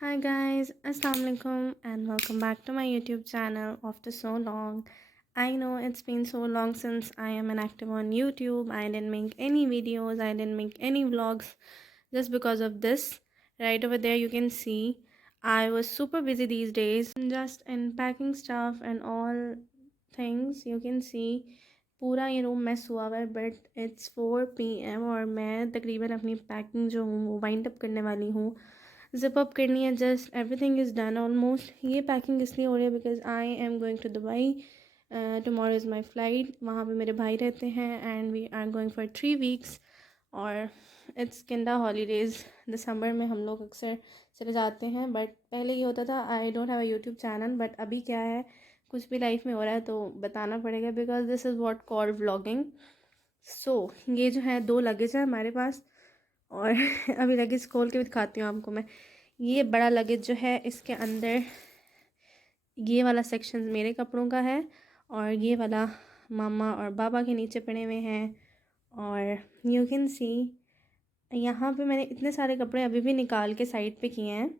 Hi guys, Assalamu alaikum and welcome back to my YouTube channel after so long. I know it's been so long since I am inactive on YouTube. I didn't make any videos, I didn't make any vlogs just because of this. Right over there you can see I was super busy these days just in packing stuff and all things. You can see पूरा ये room mess हुआ हुआ है but it's 4 PM और मैं तकरीबन अपनी packing जो हूँ वो वाइंड अप करने वाली हूँ. ज़िप अप करनी है. Just everything is done almost. ये पैकिंग इसलिए हो रही है because I am going to Dubai. Tomorrow is my flight. वहाँ पे मेरे भाई रहते हैं and we are going for 3 weeks. और इट्स किंडा हॉलीडेज़. दिसंबर में हम लोग अक्सर चले जाते हैं बट पहले ये होता था आई don't have a YouTube channel. But अभी क्या है, कुछ भी लाइफ में हो रहा है तो बताना पड़ेगा because this is what called vlogging. So ये जो है 2 लगेज है हमारे पास और अभी लगेज खोल के भी दिखाती हूँ आपको मैं. ये बड़ा लगेज जो है इसके अंदर ये वाला सेक्शन मेरे कपड़ों का है और ये वाला मामा और बाबा के नीचे पड़े हुए हैं. और यू कैन सी यहाँ पे मैंने इतने सारे कपड़े अभी भी निकाल के साइड पे किए हैं.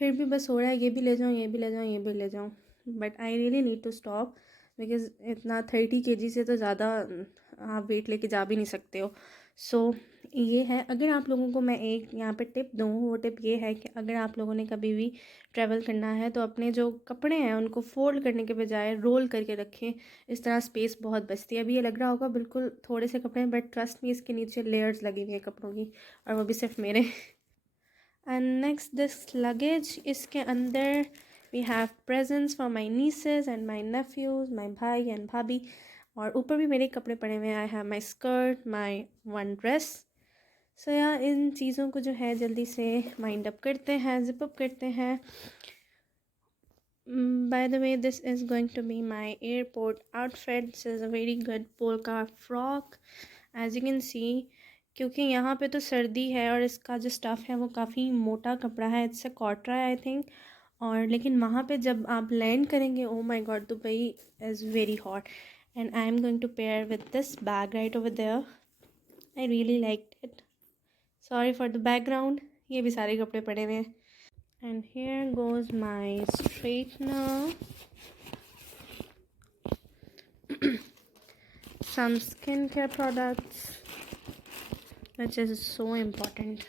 फिर भी बस हो रहा है ये भी ले जाऊँ, ये भी ले जाऊँ, ये भी ले जाऊँ. But I really need to stop because इतना 30 kg से तो ज़्यादा आप वेट लेके जा भी नहीं सकते हो. सो ये है. अगर आप लोगों को मैं एक यहाँ पे टिप दूँ, वो टिप ये है कि अगर आप लोगों ने कभी भी ट्रैवल करना है तो अपने जो कपड़े हैं उनको फ़ोल्ड करने के बजाय रोल करके रखें. इस तरह स्पेस बहुत बचती है. अभी ये लग रहा होगा बिल्कुल थोड़े से कपड़े हैं बट ट्रस्ट मी इसके नीचे लेयर्स लगी हुई हैं कपड़ों की, और वो भी सिर्फ मेरे. And next this luggage. इसके अंदर we have presents for my nieces and my nephews, my भाई एंड भाभी. और ऊपर भी मेरे कपड़े पड़े हुए हैं. I have my skirt, my one dress. So यार इन चीज़ों को जो है जल्दी से माइंड अप करते हैं, जिप अप करते हैं. By the way this is going to be my airport outfit. This is a very good polka frock as you can see. क्योंकि यहाँ पे तो सर्दी है और इसका जो स्टफ़ है वो काफ़ी मोटा कपड़ा है. इससे कॉटरा है आई थिंक. और लेकिन वहाँ पे जब आप लैंड करेंगे, oh my god, Dubai is very hot. And I am going to pair with this bag right over there. I really like it. Sorry for the background. ये भी सारे कपड़े पड़े हुए हैं. And here goes my straightener, some skincare products which is so important.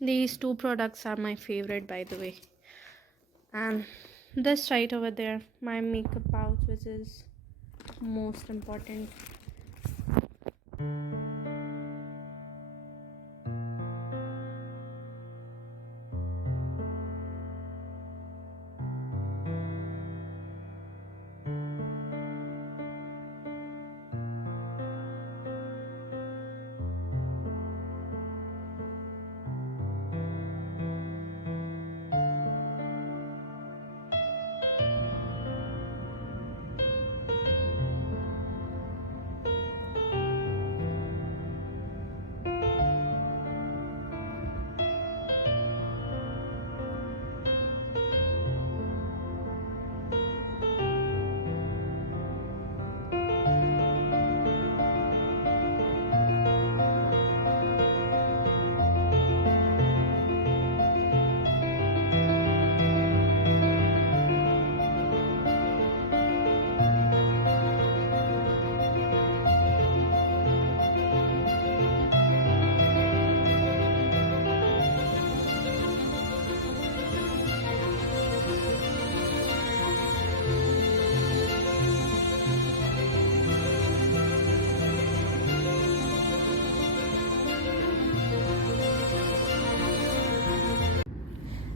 These 2 products are my favorite by the way. And this right over there, my makeup pouch, which is most important.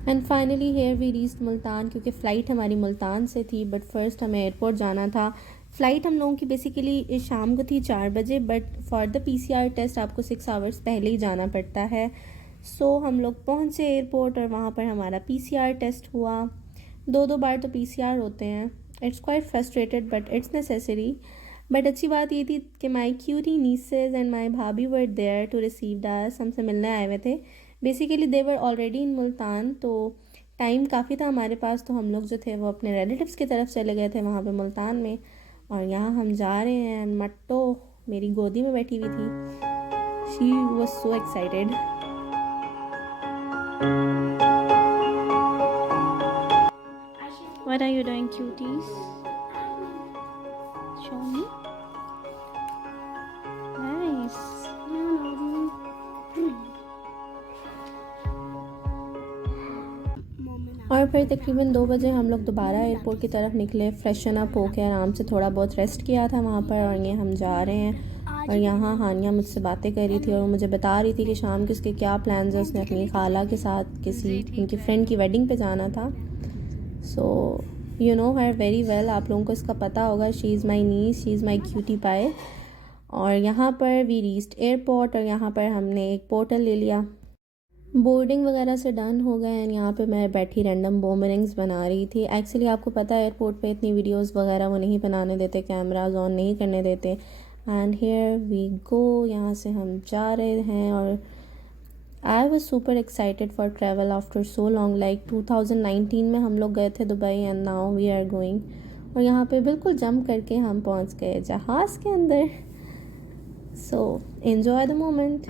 And finally here we reached Multan. क्योंकि flight हमारी मुल्तान से थी but first हमें airport जाना था. Flight हम लोगों की बेसिकली शाम को थी 4 बजे but for the PCR test आपको 6 आवर्स पहले ही जाना पड़ता है. सो हम लोग पहुँचे एयरपोर्ट और वहाँ पर हमारा PCR टेस्ट हुआ. 2 बार तो PCR होते हैं. It's quite frustrated but it's necessary. But अच्छी बात ये थी कि माई क्यूटी नीसेज एंड माई भाभी वर देयर टू रिसीव अस. हमसे मिलने आए हुए थे. Basically they were already in Multan. तो टाइम काफ़ी था हमारे पास, तो हम लोग जो थे वो अपने रिलेटिव्स की तरफ चले गए थे वहाँ पे मुल्तान में. और यहाँ हम जा रहे हैं. मट्टो मेरी गोदी में बैठी हुई थी. She was so excited. What are you doing, cuties? Show me. Nice. और फिर तकरीबन 2 बजे हम लोग दोबारा एयरपोर्ट की तरफ निकले, फ्रेशन अप होके आराम से थोड़ा बहुत रेस्ट किया था वहाँ पर, और ये हम जा रहे हैं। और यहाँ हानिया मुझसे बातें कर रही थी और वो मुझे बता रही थी कि शाम के उसके क्या प्लान्स हैं। उसने अपनी खाला के साथ किसी उनकी फ्रेंड की वेडिंग पे जाना था। So you know her very well, आप लोगों को इसका पता होगा। She is my niece, she is my cutie pie. और यहाँ पर वी रीच्ड एयरपोर्ट, और यहाँ पर हमने एक पोर्टल ले लिया। बोर्डिंग वगैरह से डन हो गए एंड यहाँ पे मैं बैठी रैंडम बूमरैंग्स बना रही थी। एक्चुअली आपको पता है एयरपोर्ट पे इतनी वीडियोस वगैरह वो नहीं बनाने देते, कैमराज ऑन नहीं करने देते। एंड हियर वी गो, यहाँ से हम जा रहे हैं। और I was super excited for travel after so long, like 2019 में हम लोग गए थे Dubai and now we are going. और यहाँ पे बिल्कुल जंप करके हम पहुँच गए जहाज़ के अंदर। So enjoy the moment.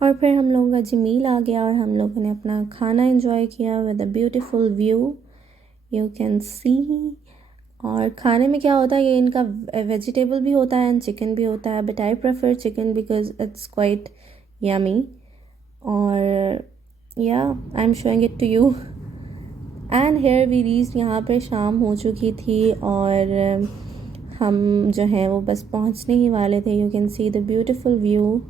और फिर हम लोगों का जमील आ गया और हम लोगों ने अपना खाना एंजॉय किया with a beautiful view, you can सी। और खाने में क्या होता है, ये इनका वेजिटेबल भी होता है एंड चिकन भी होता है, but I prefer chicken because it's quite yummy. और या I am showing it to you. And here we reach, यहाँ पर शाम हो चुकी थी और हम जो हैं वो बस पहुँचने ही वाले थे। You can see the beautiful view.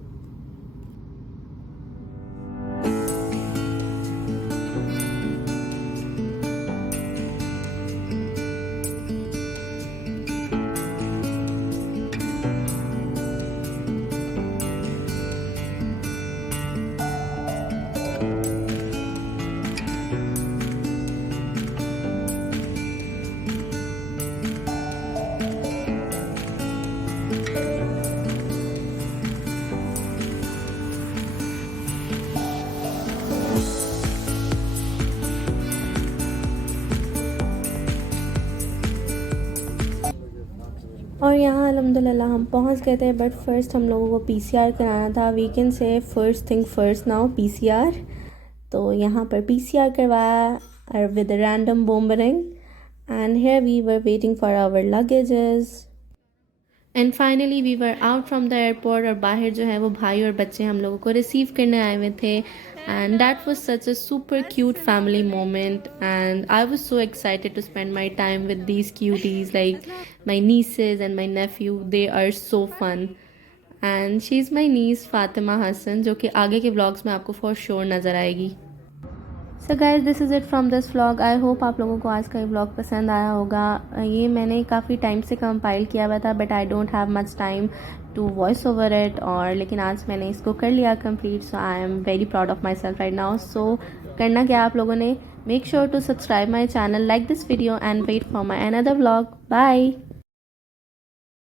और यहाँ अल्हम्दुलिल्लाह हम पहुँच गए थे, बट फ़र्स्ट हम लोगों को पीसीआर कराना था। We can say first thing first now, PCR. तो यहाँ पर पीसीआर करवाया with random boomerang. And here we were waiting for our luggages and finally we were out from the airport. और बाहर जो है वो भाई और बच्चे हम लोगों को रिसीव करने आए हुए थे। And that was such a super cute family moment and I was so excited to spend my time with these cuties, like my nieces and my nephew, they are so fun. And she is my niece Fatima Hasan, जो कि आगे के vlogs में आपको for sure नज़र आएगी। So guys this is it from this vlog. I hope आप लोगों को आज का ये व्लॉग पसंद आया होगा। ये मैंने काफ़ी टाइम से कंपाइल किया हुआ था, but I don't have much time to voice over it. और लेकिन आज मैंने इसको कर लिया complete, so I am very proud of myself right now. So करना क्या आप लोगों ने, make sure to subscribe my channel, like this video and wait for my another vlog. Bye.